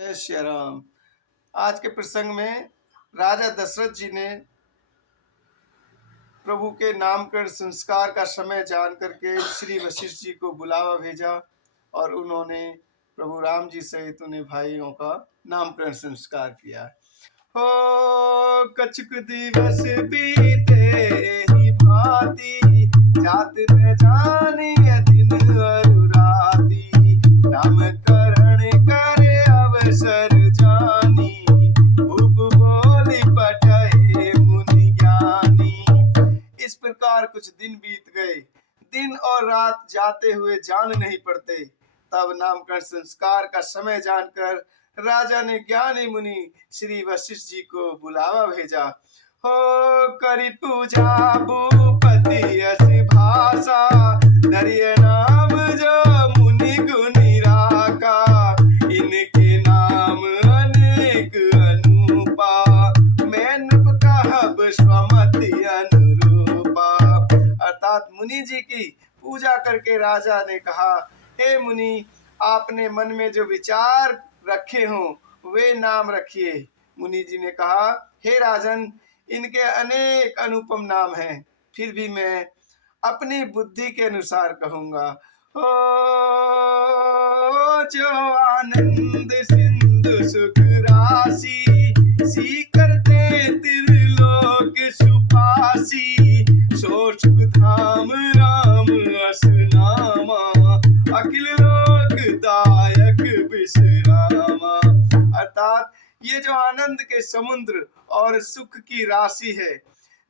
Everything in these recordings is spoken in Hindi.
जय श्री राम। आज के प्रसंग में राजा दशरथ जी ने प्रभु के नामकरण संस्कार का समय जान करके श्री वशिष्ठ जी को बुलावा भेजा और उन्होंने प्रभु राम जी सहित उन्हें भाइयों का नामकरण संस्कार किया। हो कछुक दिवस बीते ही भांति, जात न जानिए दिन और राति, नामकरण करे अवसर जानी, भूप बोली पठे मुनि ज्ञानी। इस प्रकार कुछ दिन बीत गए, दिन और रात जाते हुए जान नहीं पड़ते। तब नामकरण संस्कार का समय जानकर राजा ने ज्ञानी मुनि श्री वशिष्ठ जी को बुलावा भेजा। हो करी पूजा भूपति अस भाषा, धरिय नाम जो मुनि गुणी राका, इनके नाम अनेक अनुपा, मैं कहब स्वमति अनुरूपा। अर्थात मुनि जी की पूजा करके राजा ने कहा, हे मुनि, आपने मन में जो विचार रखे हों वे नाम रखिए। मुनि जी ने कहा, हे राजन, इनके अनेक अनुपम नाम हैं, फिर भी मैं अपनी बुद्धि के अनुसार कहूंगा। हो जो आनंद सिंधु सुख राशि, सी करते त्रिलोक सुपासी, सो सुख धाम राम अस नामा, अखिल लोकदायक विश्रामा। अर्थात ये जो आनंद के समुद्र और सुख की राशि है,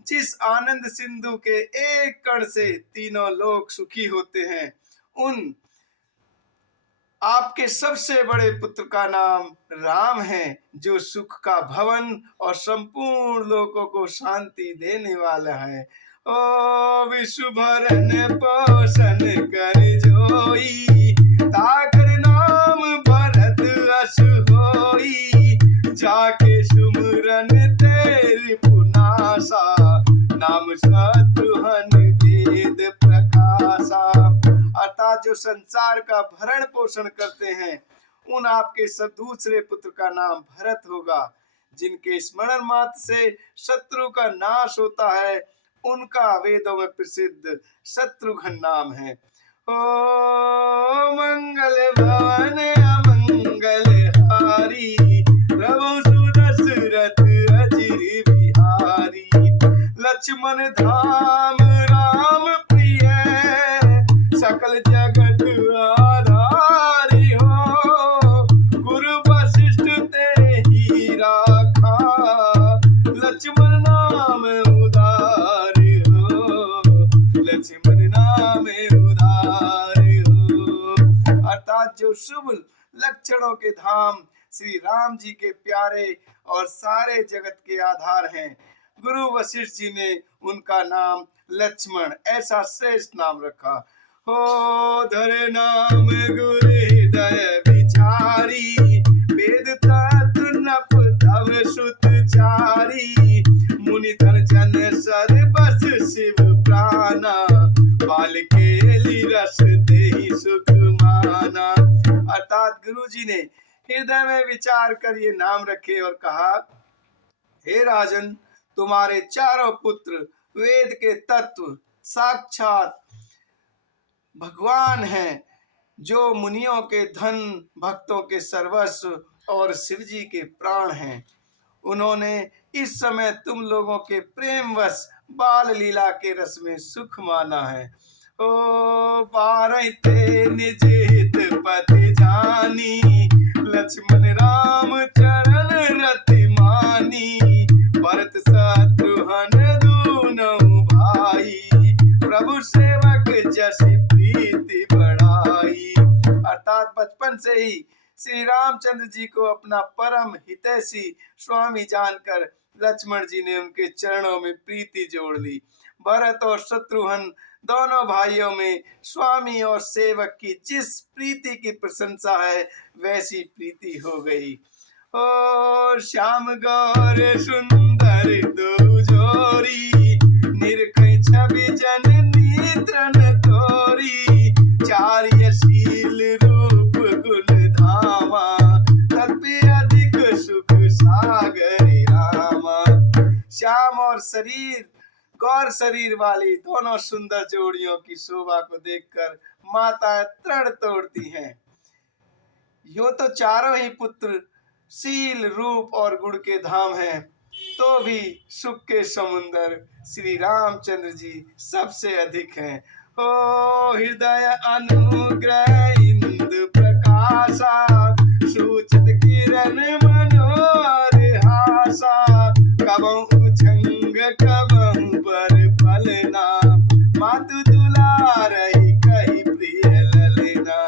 जिस आनंद सिंधु के एक कण से तीनों लोग सुखी होते हैं, उन आपके सबसे बड़े पुत्र का नाम राम है, जो सुख का भवन और संपूर्ण लोगों को शांति देने वाला है। ओ विश्व भरन पोषण कर जोई, ताकर नाम भरत अस होई, जाके सुमरन तेरी पुनासा, नाम शत्रुघ्न वेद प्रकाशा। अर्थात जो संसार का भरण पोषण करते हैं, उन आपके सब दूसरे पुत्र का नाम भरत होगा, जिनके स्मरण मात्र से शत्रु का नाश होता है, उनका वेदों में प्रसिद्ध शत्रुघ्न नाम है। ओ मंगल भवन अमंगल हारी, प्रभु सुदशरथ अजिर बिहारी, लक्ष्मण धाम राम प्रिय, सकल जगत आधारी हो, गुरु वशिष्ठ ते ही राखा, लक्ष्मण नाम उदार हो, लक्ष्मण नाम उदार हो। अर्थात जो शुभ लक्षणों के धाम श्री राम जी के प्यारे और सारे जगत के आधार हैं, गुरु वशिष्ठ जी ने उनका नाम लक्ष्मण ऐसा श्रेष्ठ नाम रखा। हो धर नाम गुरु हृदय विचारी, वेद तत्व नप तव सुत चारी, मुनि धन जन सर बस शिव प्राणा, बाल के रस देहि सुख माना। अर्थात गुरु जी ने हृदय में विचार कर ये नाम रखे और कहा, हे राजन, तुम्हारे चारों पुत्र वेद के तत्व साक्षात भगवान हैं, जो मुनियों के धन, भक्तों के सर्वस्व और शिव जी के प्राण हैं। उन्होंने इस समय तुम लोगों के प्रेमवश बाल लीला के रस में सुख माना है। ओ पारते निज हित पति जानी, लक्ष्मण राम चरण रति मानी, भरत शत्रुघ्न दूनों भाई, प्रभु सेवक जैसी प्रीति बढ़ाई। अर्थात बचपन से ही श्री रामचंद्र जी को अपना परम हितैषी स्वामी जानकर लक्ष्मण जी ने उनके चरणों में प्रीति जोड़ ली। भरत और शत्रुघ्न दोनों भाइयों में स्वामी और सेवक की जिस प्रीति की प्रशंसा है, वैसी प्रीति हो गई। ओ श्याम गौर सुंदर दो जोरी, निरखै छवि जन नेत्रन तोरी, चार्यशील रूप गुण धामा, तल्पे गौर शरीर वाली दोनों सुंदर जोड़ियों की शोभा को देखकर माता तृण तोड़ती हैं। यूं तो चारों ही पुत्र शील, रूप और गुण के धाम हैं, तो भी सुख के समुंदर श्री रामचंद्र जी सबसे अधिक हैं। ओ हृदय अनुग्रह इंदु प्रकाशा, सूचित किरण मनोहर हासा, कबहु उछंग कबहु पर फलना, मातु दुलारहि कहि प्रिय ललना।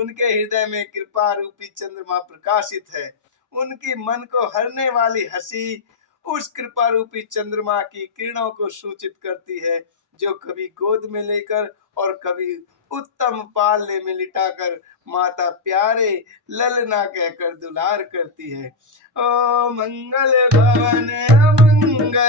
उनके हृदय में कृपा रूपी चंद्रमा प्रकाशित है। उनकी मन को हरने वाली हंसी उस कृपा रूपी चंद्रमा की किरणों को सूचित करती है, जो कभी गोद में लेकर और कभी उत्तम पालने में लिटाकर माता प्यारे ललना कहकर दुलार करती है। ओ मंगल भवन अमंगल